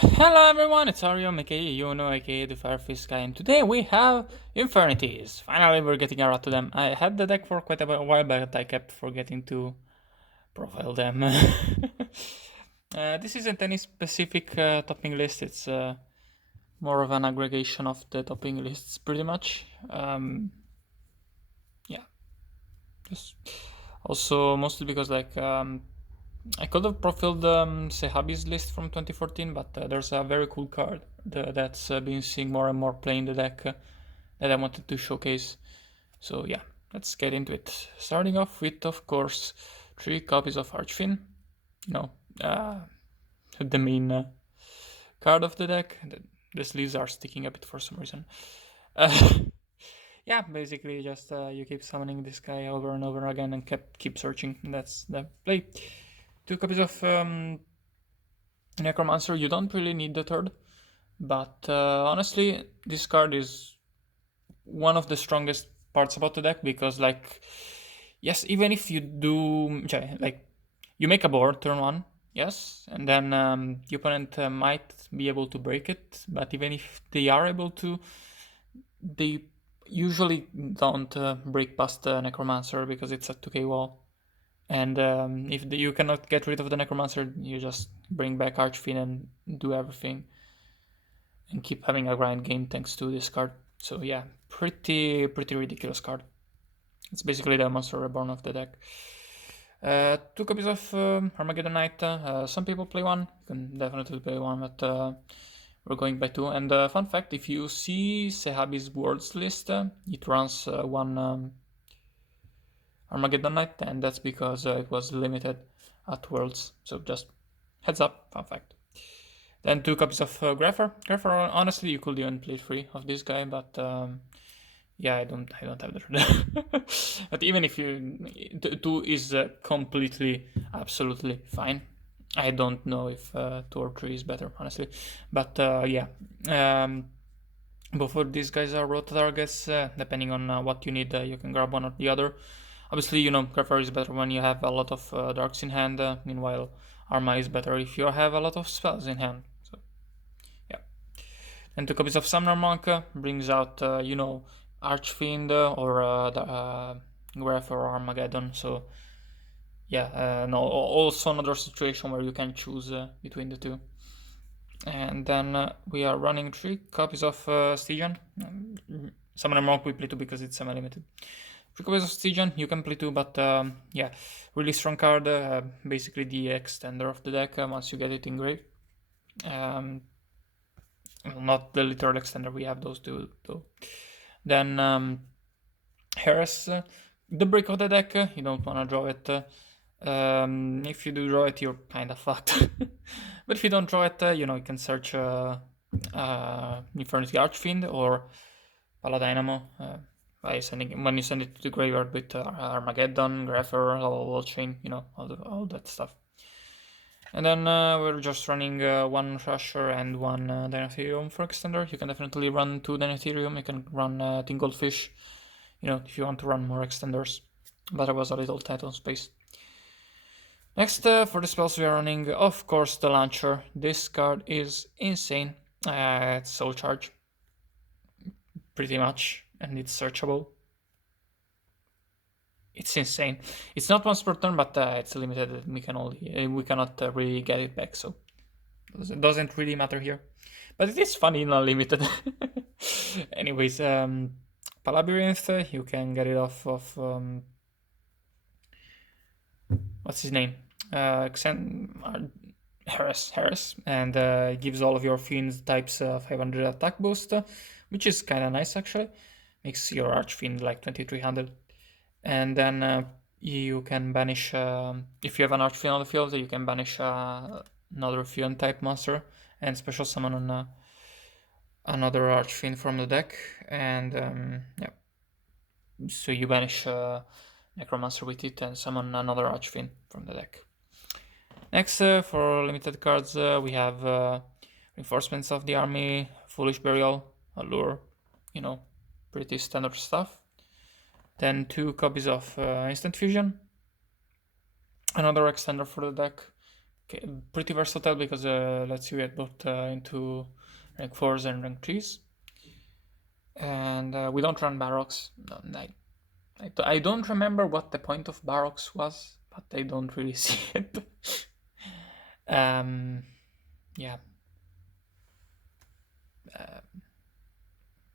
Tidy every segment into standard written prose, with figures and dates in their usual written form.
Hello everyone, it's Arium, aka Yuno, aka the Firefish guy, and today we have Infernity. Finally, we're getting around to them. I had the deck for quite a while, but I kept forgetting to profile them. This isn't any specific topping list, it's more of an aggregation of the topping lists, pretty much. Yeah, just also mostly because I could have profiled Sehabi's list from 2014, but there's a very cool card that's been seeing more and more play in the deck that I wanted to showcase. So yeah, let's get into it. Starting off with, of course, 3 copies of Archfin. You know, uh, the main card of the deck. The sleeves are sticking a bit for some reason. Uh, yeah, basically just you keep summoning this guy over and over again and keep searching. That's the play. 2 copies of Necromancer. You don't really need the third, but honestly, this card is one of the strongest parts about the deck because, yes, even if you do, you make a board turn one, yes, and then the opponent might be able to break it, but even if they are able to, they usually don't break past the Necromancer because it's a 2k wall. And if you cannot get rid of the Necromancer, you just bring back Archfiend and do everything and keep having a grind game thanks to this card. So yeah, pretty ridiculous card. It's basically the Monster Reborn of the deck. 2 copies of Armageddon Knight. Some people play one. You can definitely play one, but we're going by 2. And fun fact, if you see Sehabi's words list, it runs one Armageddon Knight, and that's because it was limited at Worlds. So just heads up, fun fact. Then 2 copies of Grapher. Grapher, honestly, you could even play 3 of this guy, but yeah, I don't have the. But even if you 2 is completely, absolutely fine. I don't know if 2 or 3 is better, honestly, but yeah. Both of these guys are road targets. Depending on what you need, you can grab one or the other. Obviously, Grapher is better when you have a lot of darks in hand. Meanwhile, Arma is better if you have a lot of spells in hand. So, yeah. And 2 copies of Summoner Monk brings out, Archfiend or Grapher or Armageddon. So, yeah, no, also another situation where you can choose between the two. And then we are running 3 copies of Stygian. Summoner Monk we play 2 because it's semi-limited. 3 copies of Stygian you can play 2, but yeah, really strong card. Basically the extender of the deck once you get it in grave. Well, not the literal extender, we have those two though. Then Harris, the brick of the deck, you don't want to draw it. If you do draw it, you're kind of fucked. But if you don't draw it, you can search Infernity Archfiend or Paladynamo by sending when you send it to the graveyard with Armageddon, Grapher, Wall Chain, all that stuff. And then we're just running 1 Thrasher and 1 Dinotherium for extender. You can definitely run 2 Dinotherium. You can run Tinglefish, if you want to run more extenders. But there was a little tight on space. Next, for the spells we are running, of course, the Launcher. This card is insane. It's Soul Charge, pretty much, and it's searchable. It's insane. It's not once per turn, but it's limited. We cannot really get it back, so it doesn't really matter here. But it is funny in unlimited. Anyways, Palabyrinth, you can get it off of what's his name? Harris, and gives all of your fiends types 500 attack boost, which is kind of nice actually. Makes your Archfiend like 2300. And then you can banish, if you have an Archfiend on the field, you can banish another Fiend type monster and special summon on another Archfiend from the deck. And yeah, so you banish Necromancer with it and summon another Archfiend from the deck. Next, for limited cards, we have Reinforcements of the Army, Foolish Burial, Allure, pretty standard stuff. Then 2 copies of Instant Fusion, another extender for the deck, pretty versatile because lets you get both into rank 4s and rank 3s. And we don't run Barrocks. No, I don't remember what the point of Barrocks was, but I don't really see it. Yeah.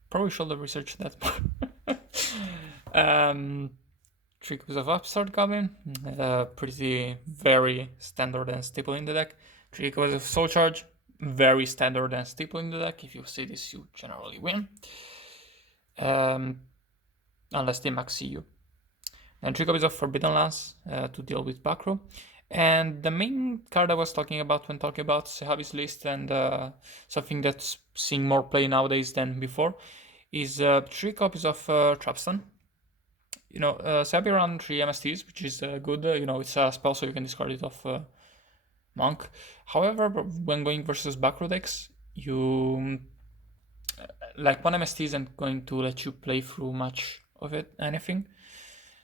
Probably should have researched that more. 3 copies of Upstart Goblin, pretty very standard and staple in the deck. 3 copies of Soul Charge, very standard and staple in the deck. If you see this, you generally win. Unless they max you. And 3 copies of Forbidden Lance to deal with back row. And the main card I was talking about when talking about Sehavi's list and something that's seeing more play nowadays than before is 3 copies of Trapstone. Sehavi run 3 MSTs, which is good. It's a spell, so you can discard it off Monk. However, when going versus back row decks, you like 1 MST isn't going to let you play through much of anything.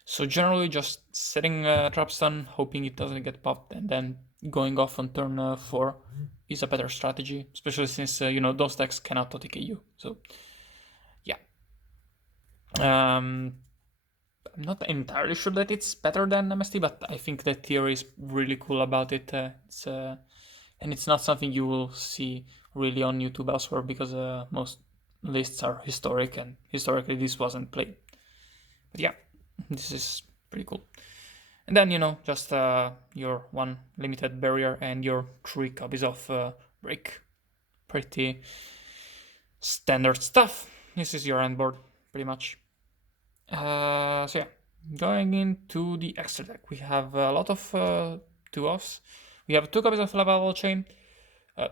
So generally just setting Trapstone, hoping it doesn't get popped, and then going off on turn 4 is a better strategy, especially since those decks cannot OTK you. So yeah. I'm not entirely sure that it's better than MST, but I think the theory is really cool about it. And it's not something you will see really on YouTube elsewhere because most lists are historic, and historically this wasn't played. But yeah, this is pretty cool. And then, just your 1 limited barrier and your 3 copies of break. Pretty standard stuff. This is your end board, pretty much. So yeah, going into the extra deck, we have a lot of 2-offs. We have 2 copies of Lava Chain.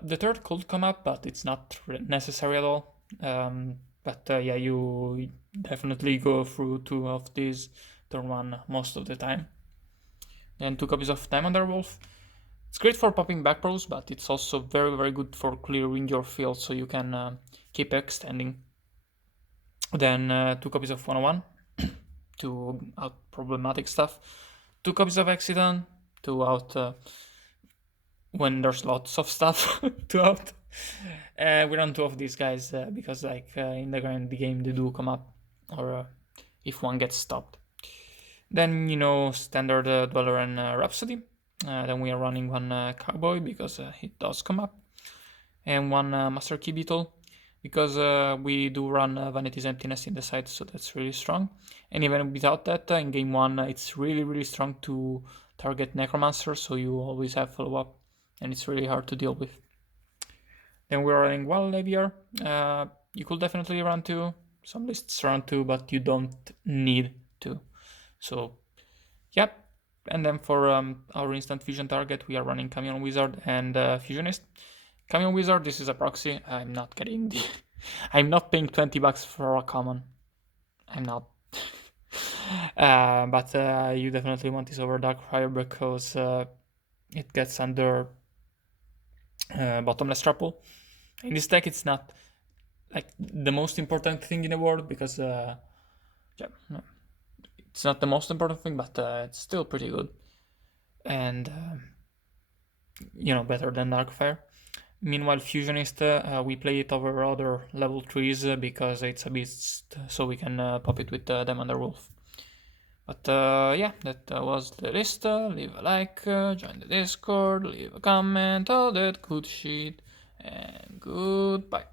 The third could come up, but it's not necessary at all. But yeah, you definitely go through 2 of these turn 1 most of the time. And 2 copies of Diamond Wolf. It's great for popping back rows, but it's also very, very good for clearing your field so you can keep extending. Then 2 copies of 101 to out problematic stuff. 2 copies of Accident to out when there's lots of stuff to out. We run 2 of these guys because in the game they do come up, or if one gets stopped. Then standard Dweller and Rhapsody. Then we are running 1 Cowboy because it does come up, and 1 Master Key Beetle because we do run Vanity's Emptiness in the side, so that's really strong. And even without that, in game 1 it's really, really strong to target Necromancer, so you always have follow-up, and it's really hard to deal with. Then we're running Wild Levier. You could definitely run 2. Some lists run 2, but you don't need to. So, yep. And then for our instant fusion target, we are running Camion Wizard and Fusionist. Camion Wizard, this is a proxy. I'm not getting the... I'm not paying $20 for a common. I'm not. But you definitely want this over Darkfire because it gets under Bottomless Trapple. In this deck, it's not like the most important thing in the world because it's not the most important thing, but it's still pretty good, and better than Darkfire. Meanwhile, Fusionist, we play it over other level 3s because it's a beast, so we can pop it with Demon Wolf. But yeah, that was the list. Leave a like, join the Discord, leave a comment, all that good shit, and goodbye.